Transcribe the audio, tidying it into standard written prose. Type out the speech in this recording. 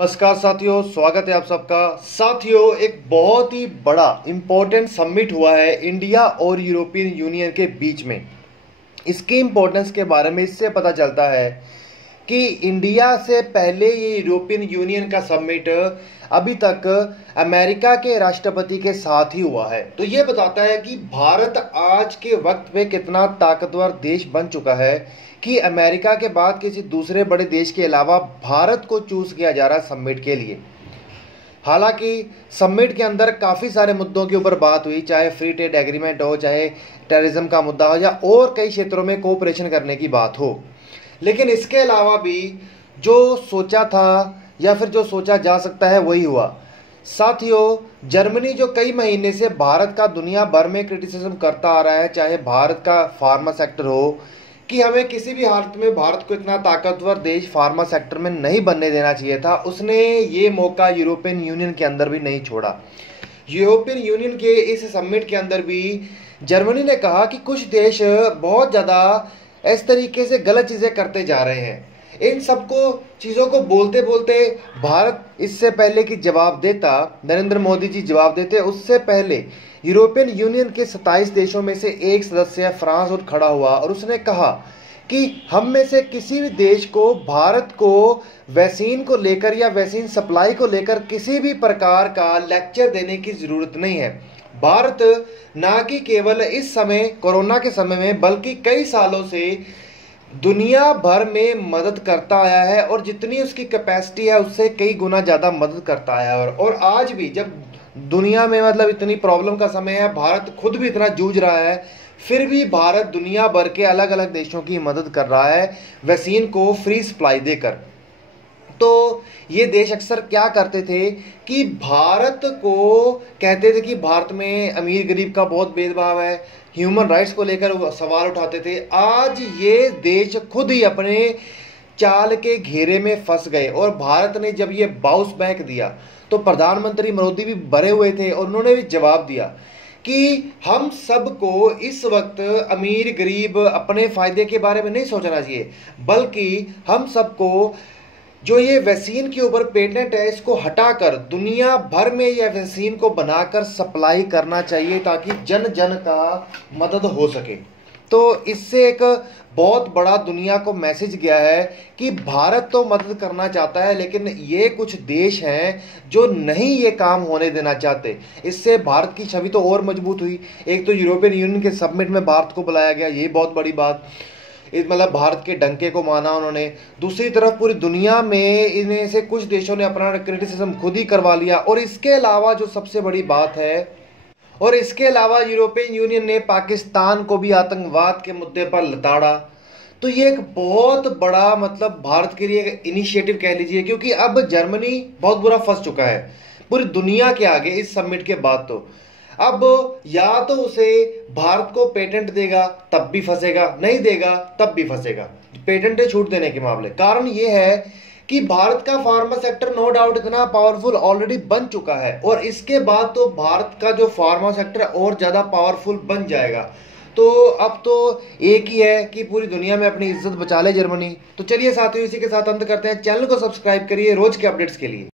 नमस्कार साथियों, स्वागत है आप सबका। साथियों, एक बहुत ही बड़ा इंपॉर्टेंट समिट हुआ है इंडिया और यूरोपियन यूनियन के बीच में। इसकी इंपॉर्टेंस के बारे में इससे पता चलता है कि इंडिया से पहले ये यूरोपियन यूनियन का समिट अभी तक अमेरिका के राष्ट्रपति के साथ ही हुआ है। तो ये बताता है कि भारत आज के वक्त में कितना ताकतवर देश बन चुका है कि अमेरिका के बाद किसी दूसरे बड़े देश के अलावा भारत को चूज किया जा रहा है समिट के लिए। हालांकि समिट के अंदर काफ़ी सारे मुद्दों के ऊपर बात हुई, चाहे फ्री ट्रेड एग्रीमेंट हो, चाहे टेररिज्म का मुद्दा हो, या और कई क्षेत्रों में कोऑपरेशन करने की बात हो। लेकिन इसके अलावा भी जो सोचा था या फिर जो सोचा जा सकता है वही हुआ। साथियों, जर्मनी जो कई महीने से भारत का दुनिया भर में क्रिटिसिज्म करता आ रहा है, चाहे भारत का फार्मा सेक्टर हो, कि हमें किसी भी हालत में भारत को इतना ताकतवर देश फार्मा सेक्टर में नहीं बनने देना चाहिए था, उसने ये मौका यूरोपियन यूनियन के अंदर भी नहीं छोड़ा। यूरोपियन यूनियन के इस समिट के अंदर भी जर्मनी ने कहा कि कुछ देश बहुत ज़्यादा इस तरीके से गलत चीज़ें करते जा रहे हैं। इन सबको चीज़ों को बोलते बोलते भारत इससे पहले कि जवाब देता, नरेंद्र मोदी जी जवाब देते, उससे पहले यूरोपियन यूनियन के 27 देशों में से एक सदस्य फ्रांस उठ खड़ा हुआ और उसने कहा कि हम में से किसी भी देश को भारत को वैक्सीन को लेकर या वैक्सीन सप्लाई को लेकर किसी भी प्रकार का लेक्चर देने की ज़रूरत नहीं है। भारत ना कि केवल इस समय कोरोना के समय में बल्कि कई सालों से दुनिया भर में मदद करता आया है और जितनी उसकी कैपेसिटी है उससे कई गुना ज़्यादा मदद करता आया है। और आज भी जब दुनिया में इतनी प्रॉब्लम का समय है, भारत खुद भी इतना जूझ रहा है, फिर भी भारत दुनिया भर के अलग अलग देशों की मदद कर रहा है वैक्सीन को फ्री सप्लाई देकर। तो ये देश अक्सर क्या करते थे कि भारत को कहते थे कि भारत में अमीर गरीब का बहुत भेदभाव है, ह्यूमन राइट्स को लेकर सवाल उठाते थे। आज ये देश खुद ही अपने चाल के घेरे में फंस गए और भारत ने जब ये बाउंस बैक दिया तो प्रधानमंत्री मोदी भी भरे हुए थे और उन्होंने भी जवाब दिया कि हम सबको इस वक्त अमीर गरीब अपने फायदे के बारे में नहीं सोचना चाहिए, बल्कि हम सबको जो ये वैक्सीन के ऊपर पेटेंट है इसको हटाकर दुनिया भर में यह वैक्सीन को बनाकर सप्लाई करना चाहिए ताकि जन जन का मदद हो सके। तो इससे एक बहुत बड़ा दुनिया को मैसेज गया है कि भारत तो मदद करना चाहता है लेकिन ये कुछ देश हैं जो नहीं ये काम होने देना चाहते। इससे भारत की छवि तो और मजबूत हुई। एक तो यूरोपियन यूनियन के समिट में भारत को बुलाया गया, ये बहुत बड़ी बात, इस भारत के डंके को माना उन्होंने। दूसरी तरफ पूरी दुनिया में इनमें से कुछ देशों ने अपना क्रिटिसिज्म खुद ही करवा लिया। और इसके अलावा जो सबसे बड़ी बात है, और इसके अलावा यूरोपियन यूनियन ने पाकिस्तान को भी आतंकवाद के मुद्दे पर लताड़ा। तो ये एक बहुत बड़ा भारत के लिए एक इनिशिएटिव कह लीजिए, क्योंकि अब जर्मनी बहुत बुरा फंस चुका है पूरी दुनिया के आगे इस समिट के बाद। तो अब या तो उसे भारत को पेटेंट देगा तब भी फंसेगा, नहीं देगा तब भी फंसेगा, पेटेंट छूट देने के मामले। कारण ये है कि भारत का फार्मा सेक्टर नो डाउट इतना पावरफुल ऑलरेडी बन चुका है और इसके बाद तो भारत का जो फार्मा सेक्टर और ज़्यादा पावरफुल बन जाएगा। तो अब तो एक ही है कि पूरी दुनिया में अपनी इज्जत बचा ले जर्मनी। तो चलिए साथियों, इसी के साथ अंत करते हैं। चैनल को सब्सक्राइब करिए रोज के अपडेट्स के लिए।